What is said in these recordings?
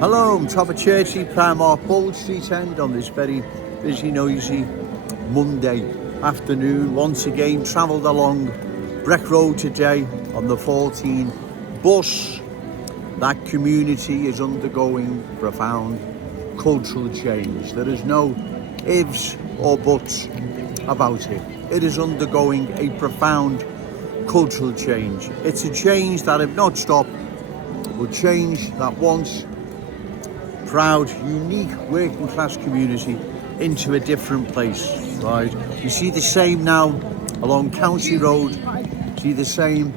Hello, I'm top of Churchley, Primark, Bold Street End on this very busy, noisy Monday afternoon. Once again, travelled along Breck Road today on the 14 bus. That community is undergoing profound cultural change. There is no ifs or buts about it. It is undergoing a profound cultural change. It's a change that, if not stopped, will change that once proud, unique working class community into a different place, right? You see the same now along County Road, see the same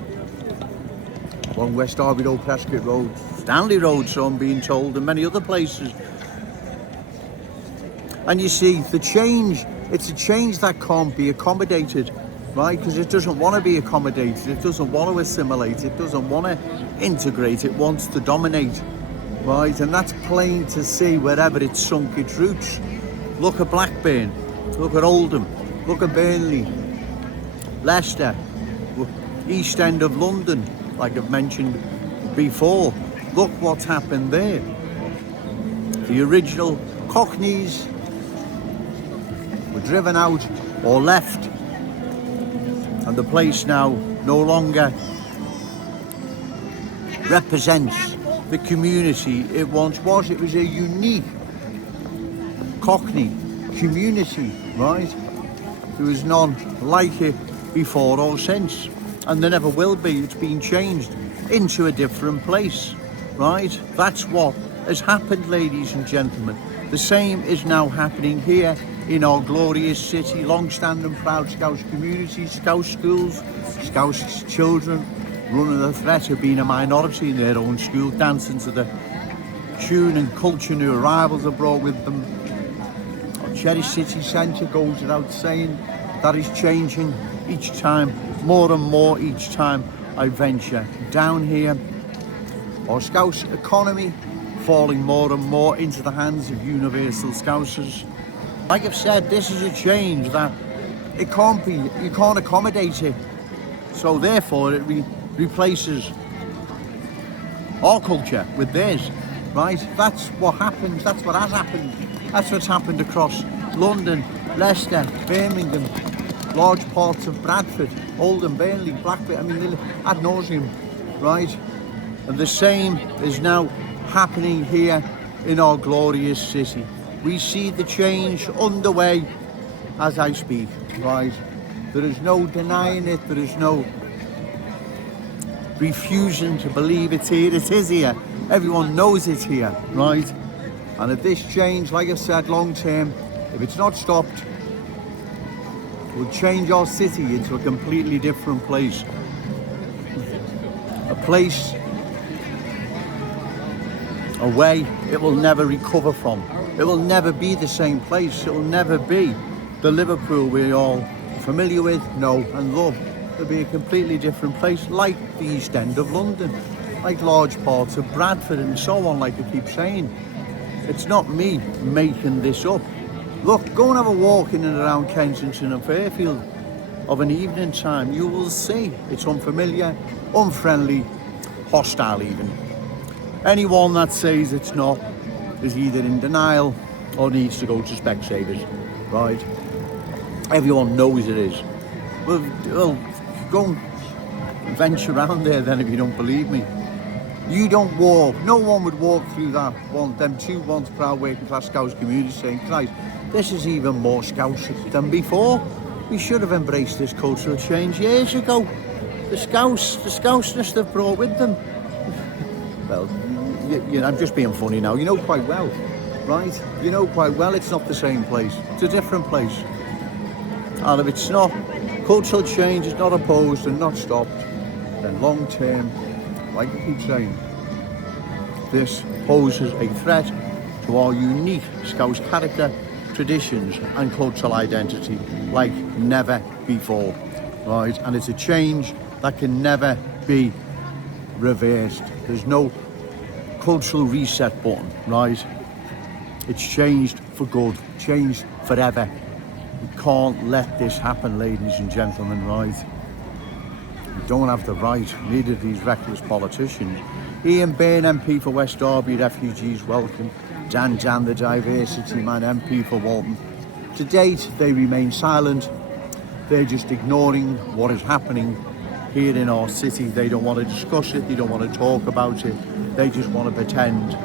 along West Derby Road, Prescott Road, Stanley Road, so I'm being told, and many other places. And you see the change, it's a change that can't be accommodated, right? Because it doesn't want to be accommodated, it doesn't want to assimilate, it doesn't want to integrate, it wants to dominate. Right, and that's plain to see wherever it's sunk its roots. Look at Blackburn, look at Oldham, look at Burnley, Leicester, East End of London, like I've mentioned before. Look what's happened there. The original Cockneys were driven out or left, and the place now no longer represents the community it once was. It was a unique Cockney community, right? There was none like it before or since, and there never will be. It's been changed into a different place, right? That's what has happened, ladies and gentlemen. The same is now happening here in our glorious city. Long-standing proud Scouse community, Scouse schools, Scouse children running the threat of being a minority in their own school, dancing to the tune and culture new arrivals have brought with them. Our Cherry City Centre goes without saying, that is changing each time, more and more each time I venture down here. Our Scouse economy falling more and more into the hands of universal Scousers. Like I've said, this is a change that it can't be, you can't accommodate it. So therefore it replaces our culture with theirs, right? That's what happens, that's what has happened. That's what's happened across London, Leicester, Birmingham, large parts of Bradford, Oldham, Burnley, Blackburn, I mean, ad nauseum, right? And the same is now happening here in our glorious city. We see the change underway as I speak, right? There is no denying it, there is no refusing to believe it's here. It is here. Everyone knows it's here, right? And if this change, like I said, long term, if it's not stopped, it will change our city into a completely different place. A place, a way it will never recover from. It will never be the same place. It will never be the Liverpool we're all familiar with, know and love. It'll be a completely different place, like the East End of London, like large parts of Bradford and so on, like I keep saying. It's not me making this up. Look, go and have a walk in and around Kensington and Fairfield of an evening time. You will see it's unfamiliar, unfriendly, hostile even. Anyone that says it's not is either in denial or needs to go to Specsavers, right? Everyone knows it is. Well, go and venture around there then if you don't believe me. You don't walk, no one would walk through that one, them two once proud working class Scouse communities saying, Christ, this is even more Scouse than before. We should have embraced this cultural change years ago. The Scouseness they've brought with them. Well, I'm just being funny now, you know quite well, right? You know quite well it's not the same place, it's a different place. And if it's not, cultural change is not opposed and not stopped, then long term, like I keep saying, this poses a threat to our unique Scouse character, traditions and cultural identity like never before, right? And it's a change that can never be reversed. There's no cultural reset button, right? It's changed for good, changed forever. We can't let this happen, ladies and gentlemen, right? We don't have the right, neither these reckless politicians, Ian Bain, MP for West Derby, refugees welcome. Dan Jan, the diversity man, MP for Walton. To date, they remain silent. They're just ignoring what is happening here in our city. They don't want to discuss it, they don't want to talk about it. They just want to pretend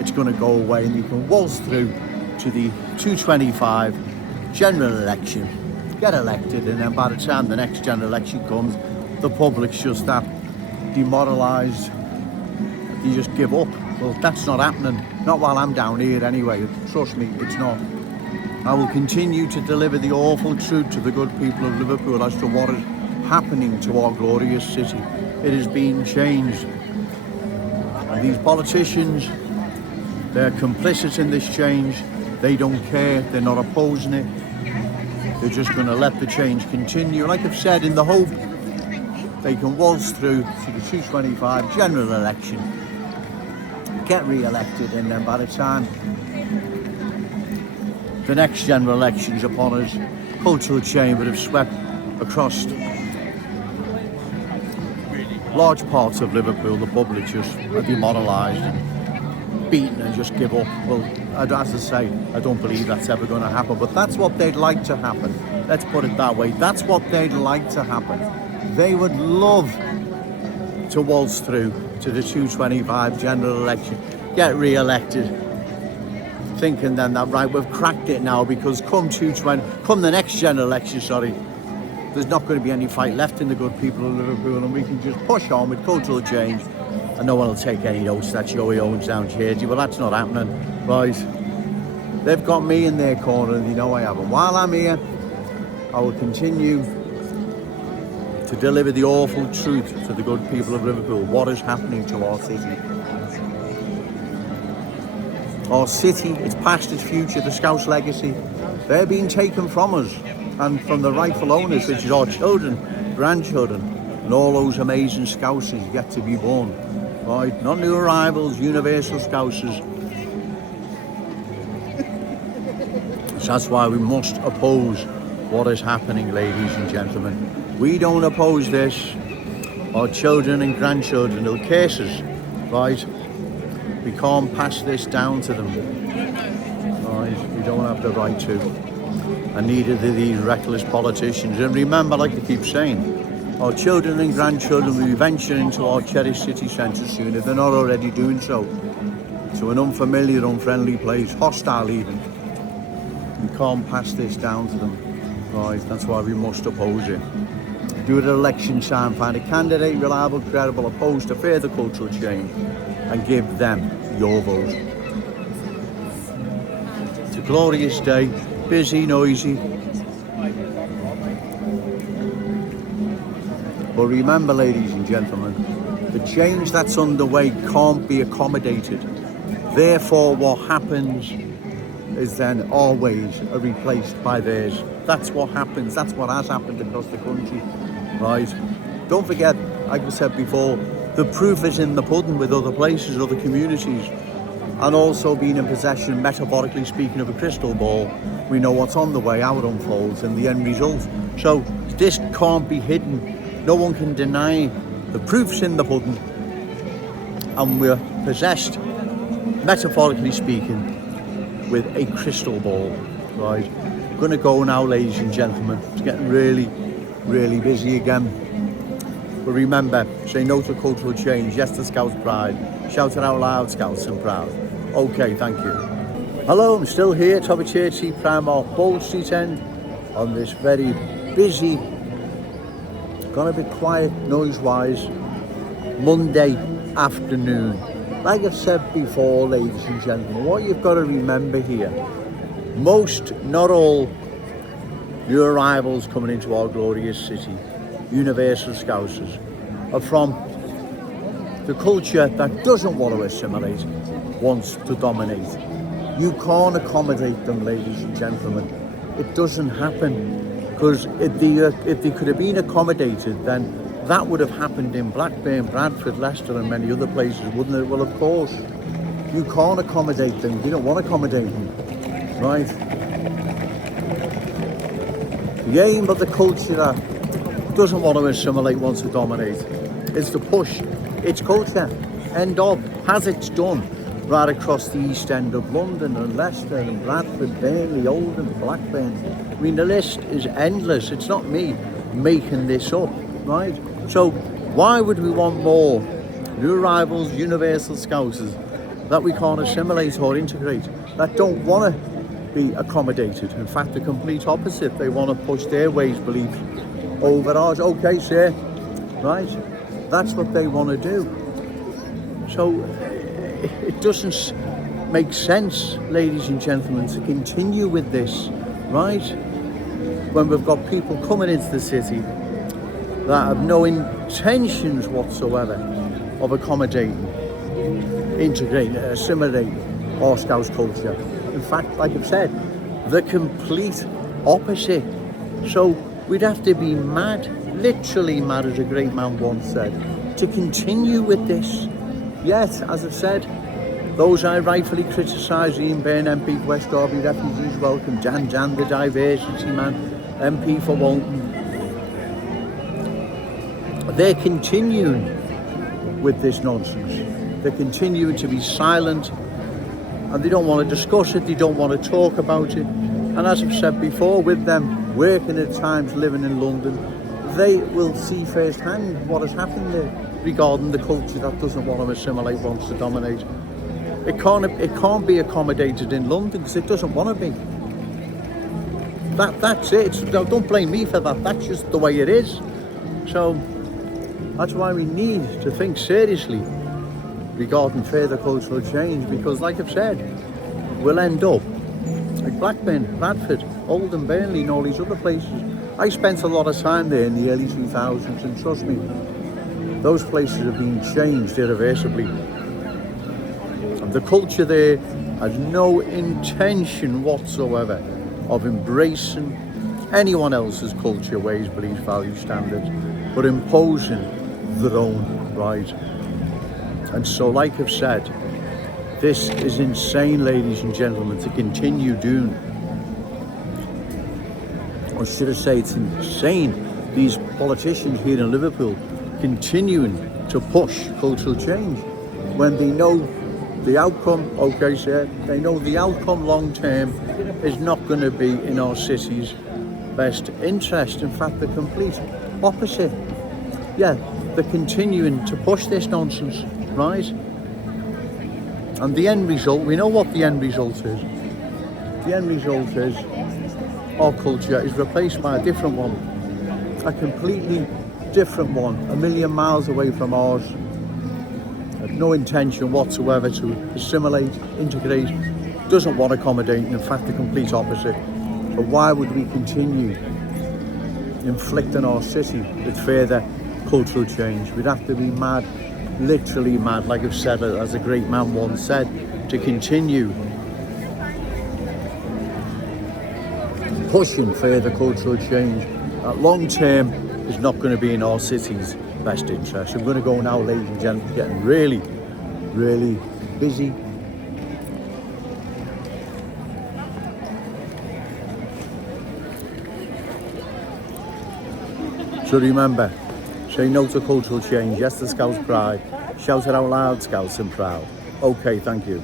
it's going to go away and you can waltz through to the 225 general election, get elected, and then by the time the next general election comes, the public's just that demoralised, you just give up. Well, that's not happening, not while I'm down here anyway, trust me, it's not. I will continue to deliver the awful truth to the good people of Liverpool as to what is happening to our glorious city. It has been changed. And these politicians, they're complicit in this change. They don't care, they're not opposing it. They're just going to let the change continue. Like I've said, in the hope they can waltz through to the 225 general election, get re-elected, and then by the time the next general election is upon us, cultural change would have swept across large parts of Liverpool. The public just are demoralised and beaten and just give up. Well, as I say, I don't believe that's ever going to happen, but that's what they'd like to happen. Let's put it that way. That's what they'd like to happen. They would love to waltz through to the 225 general election, get re-elected, thinking then that, right, we've cracked it now, because come the next general election, there's not going to be any fight left in the good people of Liverpool, and we can just push on with cultural change and no one will take any notice that Joey owns down Jersey. Well, that's not happening, right? They've got me in their corner and they know I have. And while I'm here, I will continue to deliver the awful truth to the good people of Liverpool. What is happening to our city? Our city, its past, its future, the Scouse legacy, they're being taken from us and from the rightful owners, which is our children, grandchildren, and all those amazing Scousers yet to be born. Right? Not new arrivals, universal Scousers. So that's why we must oppose what is happening, ladies and gentlemen. We don't oppose this. Our children and grandchildren will curse us, right? We can't pass this down to them. Right? We don't have the right to. And neither do these reckless politicians. And remember, like I keep saying, our children and grandchildren will be venturing into our cherished city centre soon, if they're not already doing so, to an unfamiliar, unfriendly place, hostile even. We can't pass this down to them. Right? That's why we must oppose it. Do it at election time, find a candidate, reliable, credible, opposed to further cultural change, and give them your vote. It's a glorious day, busy, noisy. But remember, ladies and gentlemen, the change that's underway can't be accommodated. Therefore, what happens is then our ways are replaced by theirs. That's what happens. That's what has happened across the country, right? Don't forget, like I said before, the proof is in the pudding with other places, other communities, and also being in possession, metaphorically speaking, of a crystal ball. We know what's on the way, how it unfolds, and the end result. So this can't be hidden. No one can deny the proof's in the pudding, and we're possessed, metaphorically speaking, with a crystal ball, right? I'm gonna go now, ladies and gentlemen. It's getting really, really busy again. But remember, say no to cultural change, yes to Scouse pride. Shout it out loud, Scouts and proud. Okay, thank you. Hello, I'm still here, top of Churchy, Primark, Bold Street End, on this very busy, gonna be quiet, noise-wise, Monday afternoon. Like I've said before, ladies and gentlemen, what you've got to remember here, most, not all, new arrivals coming into our glorious city, universal Scousers, are from the culture that doesn't want to assimilate, wants to dominate. You can't accommodate them, ladies and gentlemen. It doesn't happen, because if they could have been accommodated, then that would have happened in Blackburn, Bradford, Leicester and many other places, wouldn't it? Well, of course, you can't accommodate them. You don't want to accommodate them, right? The aim of the culture that doesn't want to assimilate, wants to dominate, is to push its culture end up, as it's done, right across the east end of London and Leicester and Bradford, Burnley, Oldham, Blackburn. I mean, the list is endless. It's not me making this up, right? So why would we want more new arrivals, universal Scousers that we can't assimilate or integrate, that don't want to be accommodated? In fact, the complete opposite. They want to push their ways, beliefs over ours. Okay, sir, right? That's what they want to do. So it doesn't make sense, ladies and gentlemen, to continue with this, right? When we've got people coming into the city that have no intentions whatsoever of accommodating, integrating, assimilating our Scouse culture. In fact, like I've said, the complete opposite. So we'd have to be mad, literally mad, as a great man once said, to continue with this. Yet, as I've said, those I rightfully criticise, Ian Byrne, MP for West Derby, Refugees Welcome, Jan, the diversity man, MP for Walton, they're continuing with this nonsense. They're continuing to be silent, and they don't want to discuss it, they don't want to talk about it. And as I've said before, with them working at times, living in London, they will see firsthand what has happened there regarding the culture that doesn't want to assimilate, wants to dominate. It can't be accommodated in London because it doesn't want to be. That's it. Don't blame me for that. That's just the way it is. So that's why we need to think seriously regarding further cultural change, because like I've said, we'll end up like Blackburn, Bradford, Oldham, Burnley and all these other places. I spent a lot of time there in the early 2000s, and trust me, those places have been changed irreversibly. And the culture there has no intention whatsoever of embracing anyone else's culture, ways, beliefs, values, standards, but imposing their own right. And so, like I've said, this is insane, ladies and gentlemen, to continue doing. Or should I say, it's insane, these politicians here in Liverpool continuing to push cultural change when they know the outcome, okay sir, they know the outcome long term is not going to be in our city's best interest. In fact, the complete opposite. Yeah, they're continuing to push this nonsense, right? And the end result, we know what the end result is. The end result is our culture is replaced by a different one, a completely different one, a million miles away from ours. Have no intention whatsoever to assimilate, integrate, doesn't want to accommodate, in fact the complete opposite. But why would we continue inflicting our city with further cultural change? We'd have to be mad, literally mad, like I've said, as a great man once said, to continue pushing further cultural change that long term is not going to be in our city's best interest. I'm going to go now, ladies and gentlemen, getting really, really busy. So remember, say no to cultural change, yes to Scouse pride, shout it out loud, Scouse and proud. Okay, thank you.